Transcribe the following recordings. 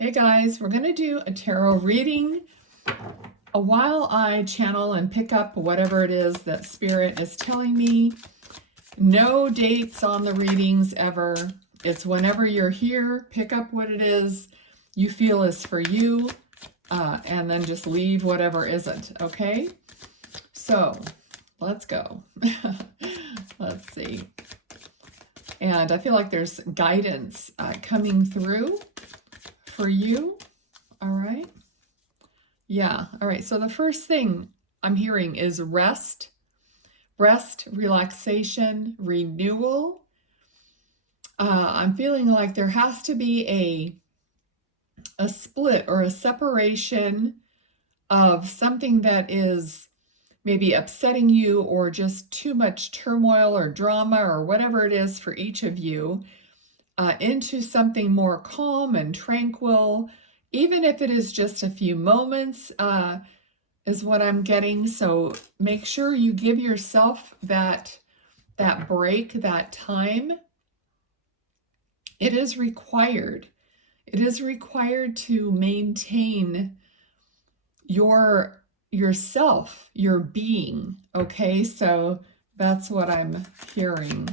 Hey guys, we're going to do a tarot reading. While I channel and pick up whatever it is that Spirit is telling me, no dates on the readings ever. It's whenever you're here, pick up what it is you feel is for you, and then just leave whatever isn't, okay? So, let's go. Let's see. And I feel like there's guidance coming through for you. All right. Yeah. All right. So the first thing I'm hearing is rest, relaxation, renewal. I'm feeling like there has to be a split or a separation of something that is maybe upsetting you or just too much turmoil or drama or whatever it is for each of you, into something more calm and tranquil, even if it is just a few moments, is what I'm getting. So make sure you give yourself that break, that time. It is required. It is required to maintain yourself, your being. Okay, so that's what I'm hearing.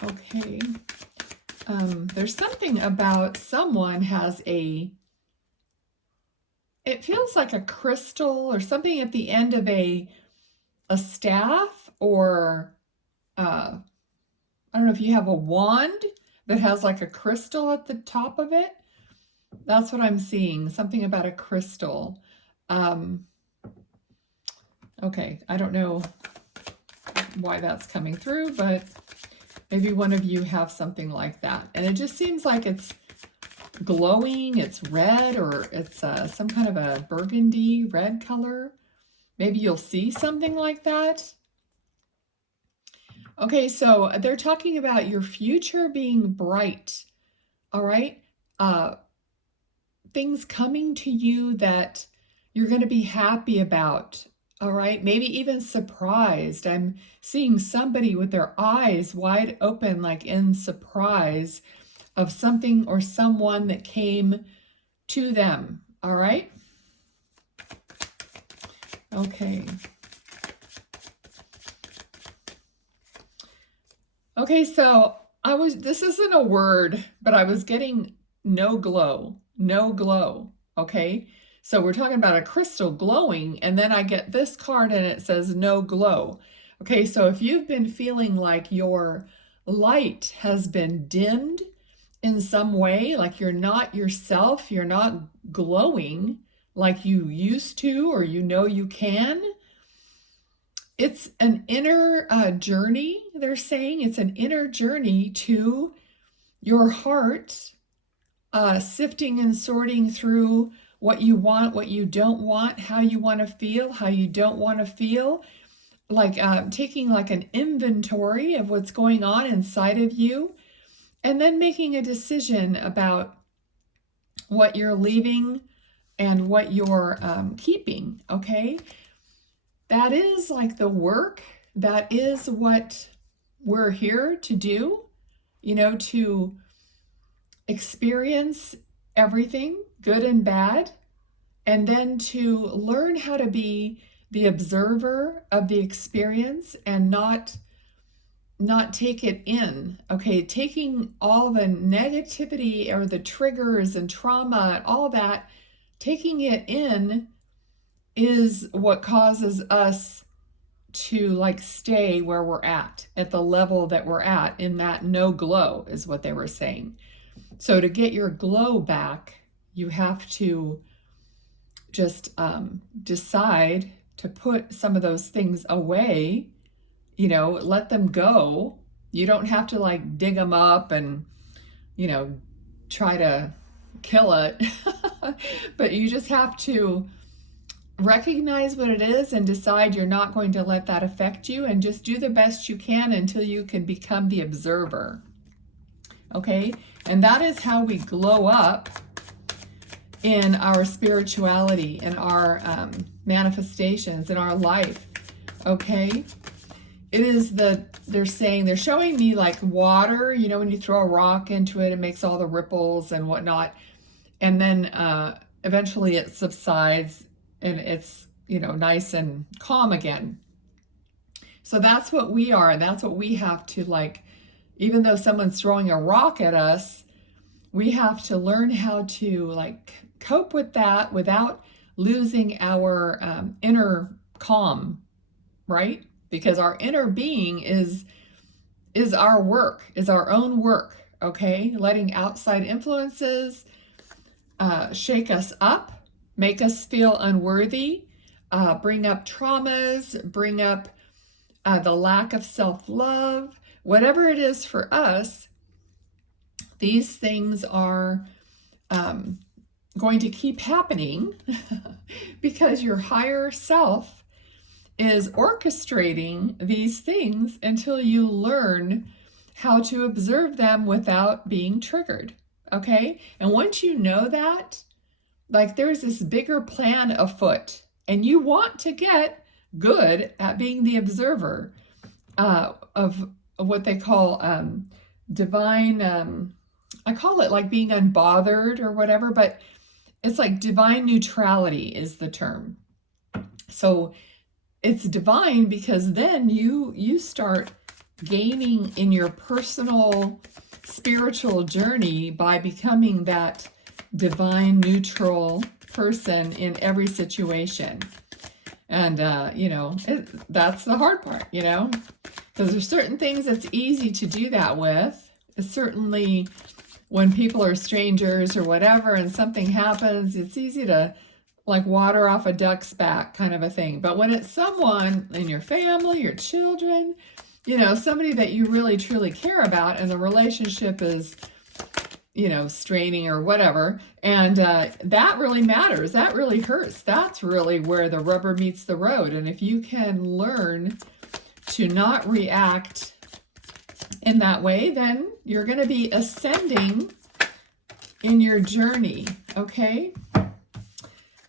Okay. There's something about someone has it feels like a crystal or something at the end of a staff, or I don't know if you have a wand that has like a crystal at the top of it. That's what I'm seeing, something about a crystal. Okay, I don't know why that's coming through, but maybe one of you have something like that. And it just seems like it's glowing, it's red, or it's some kind of a burgundy red color. Maybe you'll see something like that. Okay, so they're talking about your future being bright. All right. Things coming to you that you're going to be happy about. All right, maybe even surprised. I'm seeing somebody with their eyes wide open, like in surprise of something or someone that came to them. All right. Okay. Okay, so this isn't a word, but I was getting no glow, okay? So we're talking about a crystal glowing, and then I get this card and it says no glow. Okay, so if you've been feeling like your light has been dimmed in some way, like you're not yourself, you're not glowing like you used to, or you can, it's an inner journey, they're saying. It's an inner journey to your heart, sifting and sorting through what you want, what you don't want, how you want to feel, how you don't want to feel, like taking like an inventory of what's going on inside of you, and then making a decision about what you're leaving and what you're keeping, okay? That is like the work. That is what we're here to do, to experience everything, good and bad, and then to learn how to be the observer of the experience and not take it in, okay? Taking all the negativity or the triggers and trauma and all that, taking it in is what causes us to like stay where we're at the level that we're at, in that no glow is what they were saying. So to get your glow back, you have to just decide to put some of those things away, let them go. You don't have to like dig them up and, try to kill it, but you just have to recognize what it is and decide you're not going to let that affect you, and just do the best you can until you can become the observer. Okay? And that is how we glow up in our spirituality, in our manifestations, in our life. Okay? it is they're saying, they're showing me like water, you know, when you throw a rock into it, it makes all the ripples and whatnot. And then eventually it subsides and it's, you know, nice and calm again. So that's what we are. That's what we have to, like, even though someone's throwing a rock at us, we have to learn how to like cope with that without losing our inner calm, right? Because our inner being is our work, is our own work, okay? Letting outside influences shake us up, make us feel unworthy, bring up traumas, bring up the lack of self-love, whatever it is for us. These things are going to keep happening because your higher self is orchestrating these things until you learn how to observe them without being triggered, okay? And once you know that, like, there's this bigger plan afoot, and you want to get good at being the observer of what they call divine, I call it like being unbothered or whatever, but it's like divine neutrality is the term. So it's divine because then you start gaining in your personal spiritual journey by becoming that divine neutral person in every situation. And you know, that's the hard part, you know, because there's certain things that's easy to do that with. It's certainly when people are strangers or whatever and something happens, it's easy to like water off a duck's back kind of a thing. But when it's someone in your family, your children, you know, somebody that you really truly care about, and the relationship is, you know, straining or whatever, and that really matters. That really hurts. That's really where the rubber meets the road. And if you can learn to not react in that way, then you're going to be ascending in your journey, okay?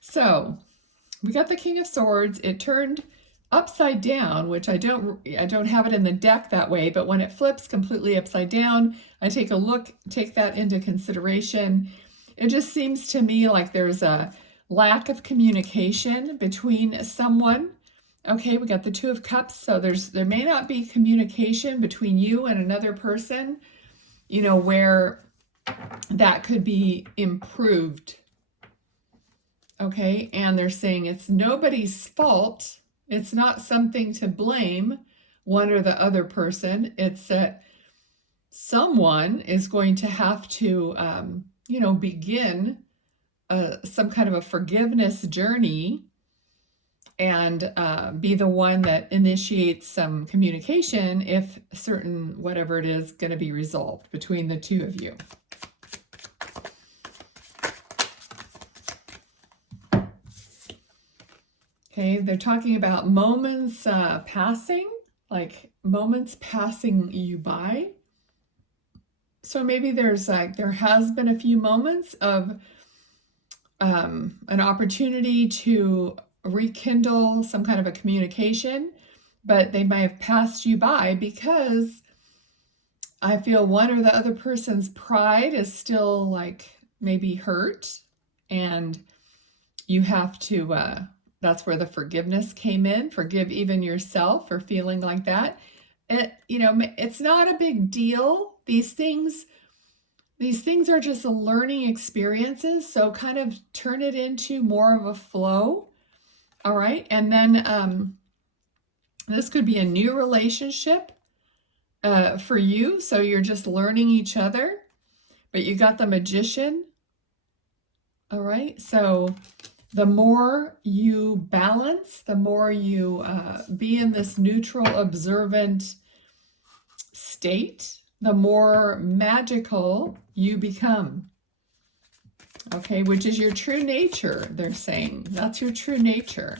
So we got the King of Swords. It turned upside down, which I don't have it in the deck that way, but when it flips completely upside down, I take a look, take that into consideration. It just seems to me like there's a lack of communication between someone. Okay, we got the Two of Cups, so there may not be communication between you and another person, you know, where that could be improved. Okay, and they're saying it's nobody's fault. It's not something to blame one or the other person. It's that someone is going to have to, you know, begin some kind of a forgiveness journey and be the one that initiates some communication if certain, whatever it is, going to be resolved between the two of you. Okay, they're talking about moments passing, like moments passing you by. So maybe there's like, there has been a few moments of an opportunity to rekindle some kind of a communication, but they might have passed you by because I feel one or the other person's pride is still like maybe hurt, and you have to, that's where the forgiveness came in. Forgive even yourself for feeling like that. You know, it's not a big deal. These things are just learning experiences. So kind of turn it into more of a flow. All right. And then this could be a new relationship for you. So you're just learning each other, but you got the Magician. All right. So the more you balance, the more you be in this neutral, observant state, the more magical you become. Okay, which is your true nature, they're saying. That's your true nature.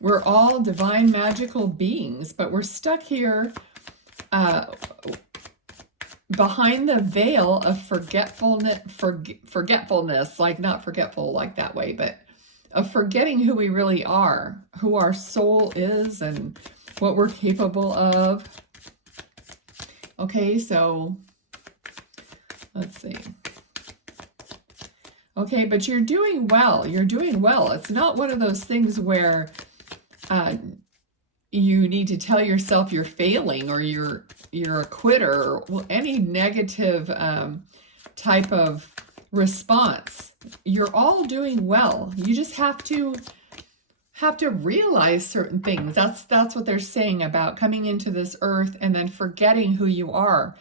We're all divine, magical beings, but we're stuck here behind the veil of forgetfulness, like not forgetful like that way, but of forgetting who we really are, who our soul is, and what we're capable of. Okay, so let's see. Okay, but you're doing well. You're doing well. It's not one of those things where you need to tell yourself you're failing or you're a quitter or any negative type of response. You're all doing well. You just have to realize certain things. That's what they're saying about coming into this earth and then forgetting who you are,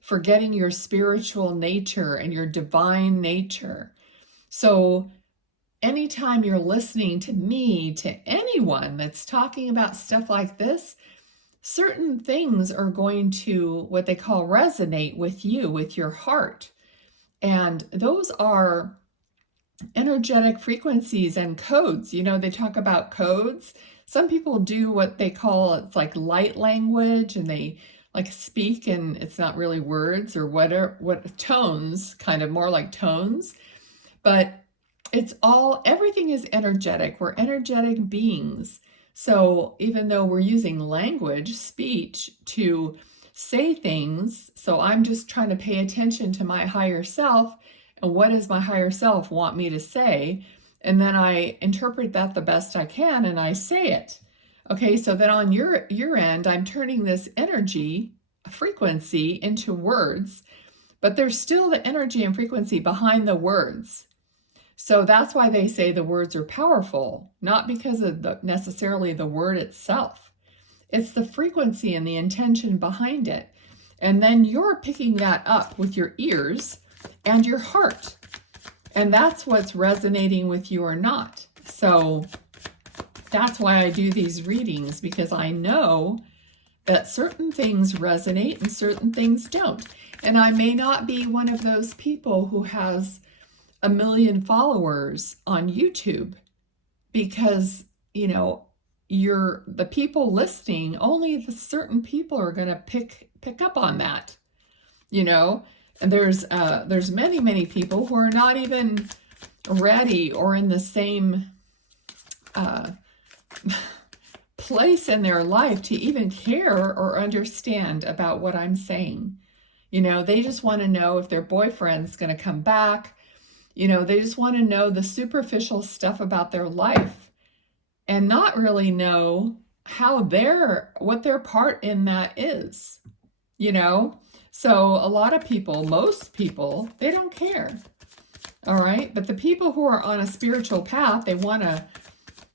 forgetting your spiritual nature and your divine nature. So anytime you're listening to me, to anyone that's talking about stuff like this, certain things are going to, what they call, resonate with you, with your heart. And those are energetic frequencies and codes. You know, they talk about codes. Some people do what they call, it's like light language, and they like speak, and it's not really words or what tones, kind of more like tones. But it's all, everything is energetic. We're energetic beings. So even though we're using language, speech, to say things, so I'm just trying to pay attention to my higher self and what does my higher self want me to say, and then I interpret that the best I can and I say it. Okay, so then on your end, I'm turning this energy frequency into words, but there's still the energy and frequency behind the words. So that's why they say the words are powerful, not because of necessarily the word itself. It's the frequency and the intention behind it. And then you're picking that up with your ears and your heart. And that's what's resonating with you or not. So that's why I do these readings, because I know that certain things resonate and certain things don't. And I may not be one of those people who has 1 million followers on YouTube, because, you know, the people listening, only the certain people are going to pick up on that, you know. And there's many people who are not even ready or in the same place in their life to even care or understand about what I'm saying. You know, they just want to know if their boyfriend's going to come back. You know, they just want to know the superficial stuff about their life and not really know what their part in that is, you know? So a lot of people, most people, they don't care. All right. But the people who are on a spiritual path, they want to,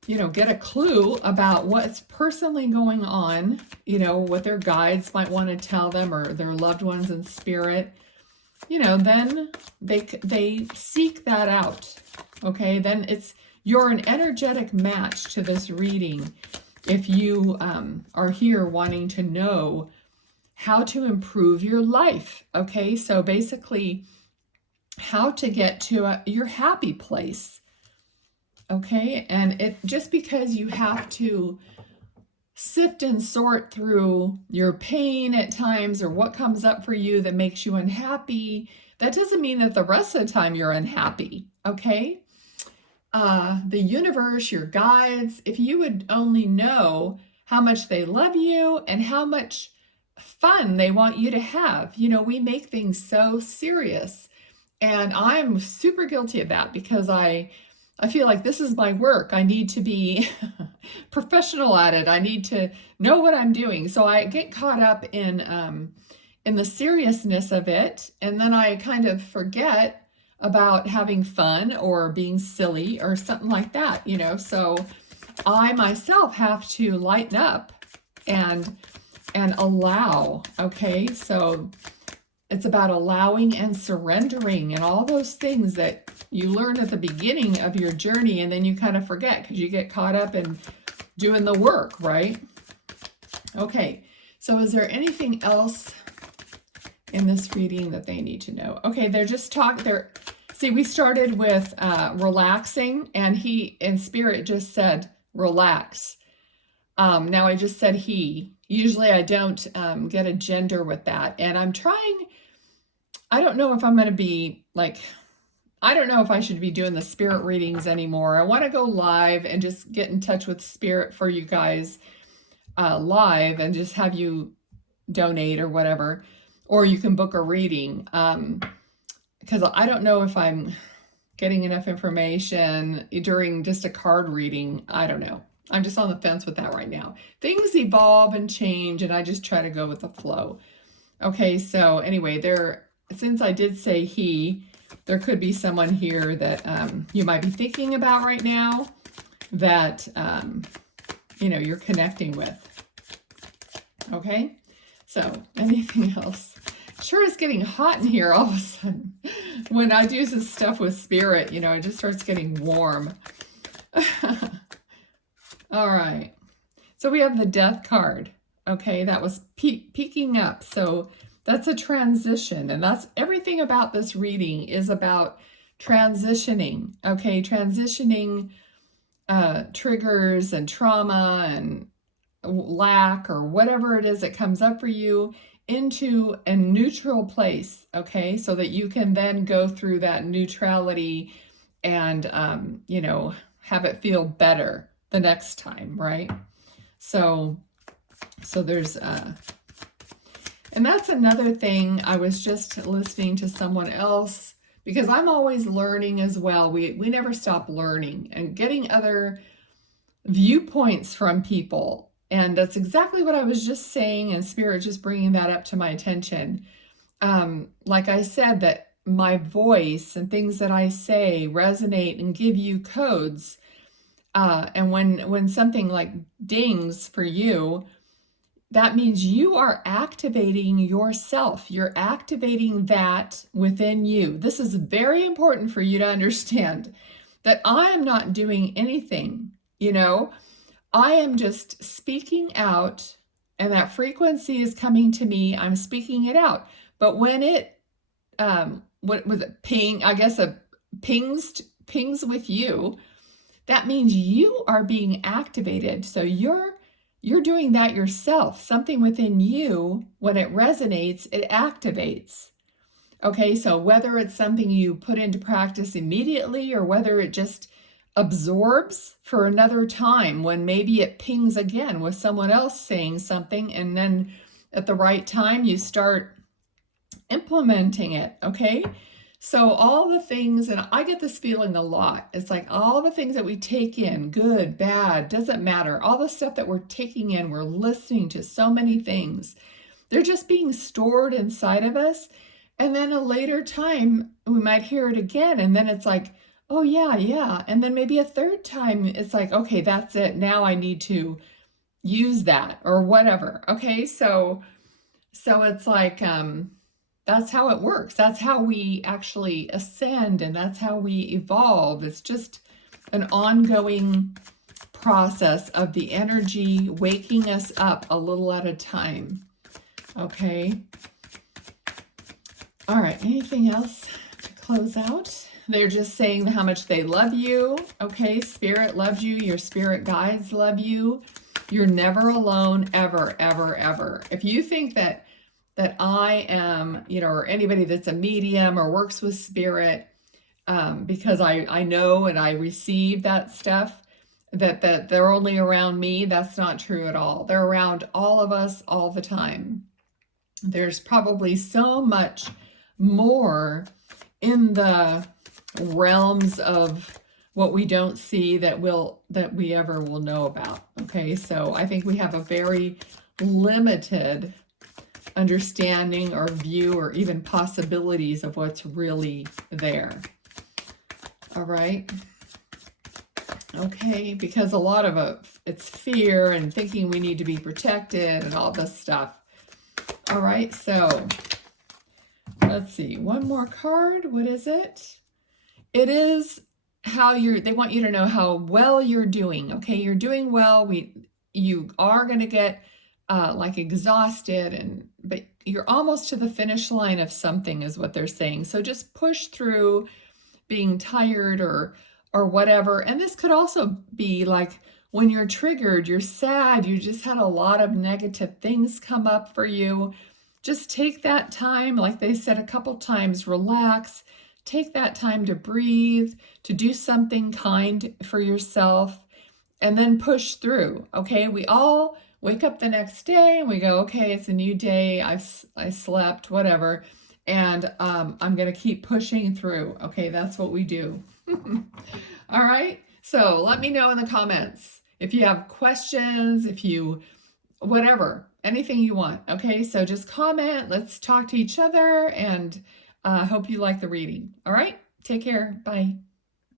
you know, get a clue about what's personally going on, you know, what their guides might want to tell them, or their loved ones in spirit. You know, then they seek that out. Okay, then you're an energetic match to this reading if you are here wanting to know how to improve your life. Okay, so basically how to get to your happy place. Okay, and just because you have to sift and sort through your pain at times, or what comes up for you that makes you unhappy, that doesn't mean that the rest of the time you're unhappy. Okay, the universe, your guides, if you would only know how much they love you and how much fun they want you to have. You know, we make things so serious, and I'm super guilty of that, because I feel like this is my work. I need to be professional at it. I need to know what I'm doing. So I get caught up in the seriousness of it, and then I kind of forget about having fun or being silly or something like that, you know. So I myself have to lighten up and allow. Okay, so it's about allowing and surrendering and all those things that you learn at the beginning of your journey, and then you kind of forget because you get caught up in doing the work, right? Okay, so is there anything else in this reading that they need to know? Okay, see, we started with relaxing, and he in spirit just said relax. Now I just said he. Usually I don't get a gender with that, and I'm trying. I don't know if I'm going to be like, I don't know if I should be doing the spirit readings anymore. I want to go live and just get in touch with spirit for you guys. live and just have you donate or whatever, or you can book a reading. Because I don't know if I'm getting enough information during just a card reading. I don't know. I'm just on the fence with that right now. Things evolve and change, and I just try to go with the flow. Okay, so anyway, since I did say he, there could be someone here that you might be thinking about right now that, you're connecting with. Okay, so anything else? Sure, it's getting hot in here all of a sudden. When I do this stuff with spirit, it just starts getting warm. All right, so we have the death card. Okay, that was peaking up. So that's a transition, and that's everything about this reading is about transitioning. Okay, transitioning triggers and trauma and lack or whatever it is that comes up for you into a neutral place, okay, so that you can then go through that neutrality and have it feel better the next time, right? So there's and that's another thing. I was just listening to someone else, because I'm always learning as well. We never stop learning and getting other viewpoints from people. And that's exactly what I was just saying, and Spirit just bringing that up to my attention. Like I said, that my voice and things that I say resonate and give you codes. And when something like dings for you, that means you are activating yourself. You're activating that within you. This is very important for you to understand, that I am not doing anything, I am just speaking out, and that frequency is coming to me. I'm speaking it out. But when it, what was it, ping, I guess pings with you, that means you are being activated. So you're doing that yourself. Something within you, when it resonates, it activates. Okay, so whether it's something you put into practice immediately, or whether it just absorbs for another time when maybe it pings again with someone else saying something, and then at the right time you start implementing it, okay? So all the things, and I get this feeling a lot, it's like all the things that we take in, good, bad, doesn't matter, all the stuff that we're taking in, we're listening to so many things, they're just being stored inside of us, and then a later time we might hear it again, and then it's like, oh yeah, and then maybe a third time it's like, okay, that's it, now I need to use that or whatever. Okay, so it's like that's how it works. That's how we actually ascend, and that's how we evolve. It's just an ongoing process of the energy waking us up a little at a time. Okay, all right, anything else to close out? They're just saying how much they love you. Okay, Spirit loves you. Your spirit guides love you. You're never alone, ever, ever, ever. If you think that I am, or anybody that's a medium or works with spirit, because I know and I receive that stuff, that they're only around me, that's not true at all. They're around all of us all the time. There's probably so much more in the realms of what we don't see that we ever will know about. Okay, so I think we have a very limited understanding or view or even possibilities of what's really there. All right, okay, because a lot of it's fear and thinking we need to be protected and all this stuff. All right, so let's see, one more card. What is it? It is how they want you to know how well you're doing. Okay, you're doing well. You are going to get like exhausted, but you're almost to the finish line of something is what they're saying. So just push through being tired or whatever. And this could also be like when you're triggered, you're sad, you just had a lot of negative things come up for you. Just take that time, like they said a couple times, relax. Take that time to breathe, to do something kind for yourself, and then push through. Okay, we all wake up the next day and we go, okay, it's a new day. I slept, whatever. And I'm going to keep pushing through. Okay, that's what we do. All right. So let me know in the comments if you have questions, if you, whatever, anything you want. Okay, so just comment. Let's talk to each other, and hope you like the reading. All right, take care. Bye.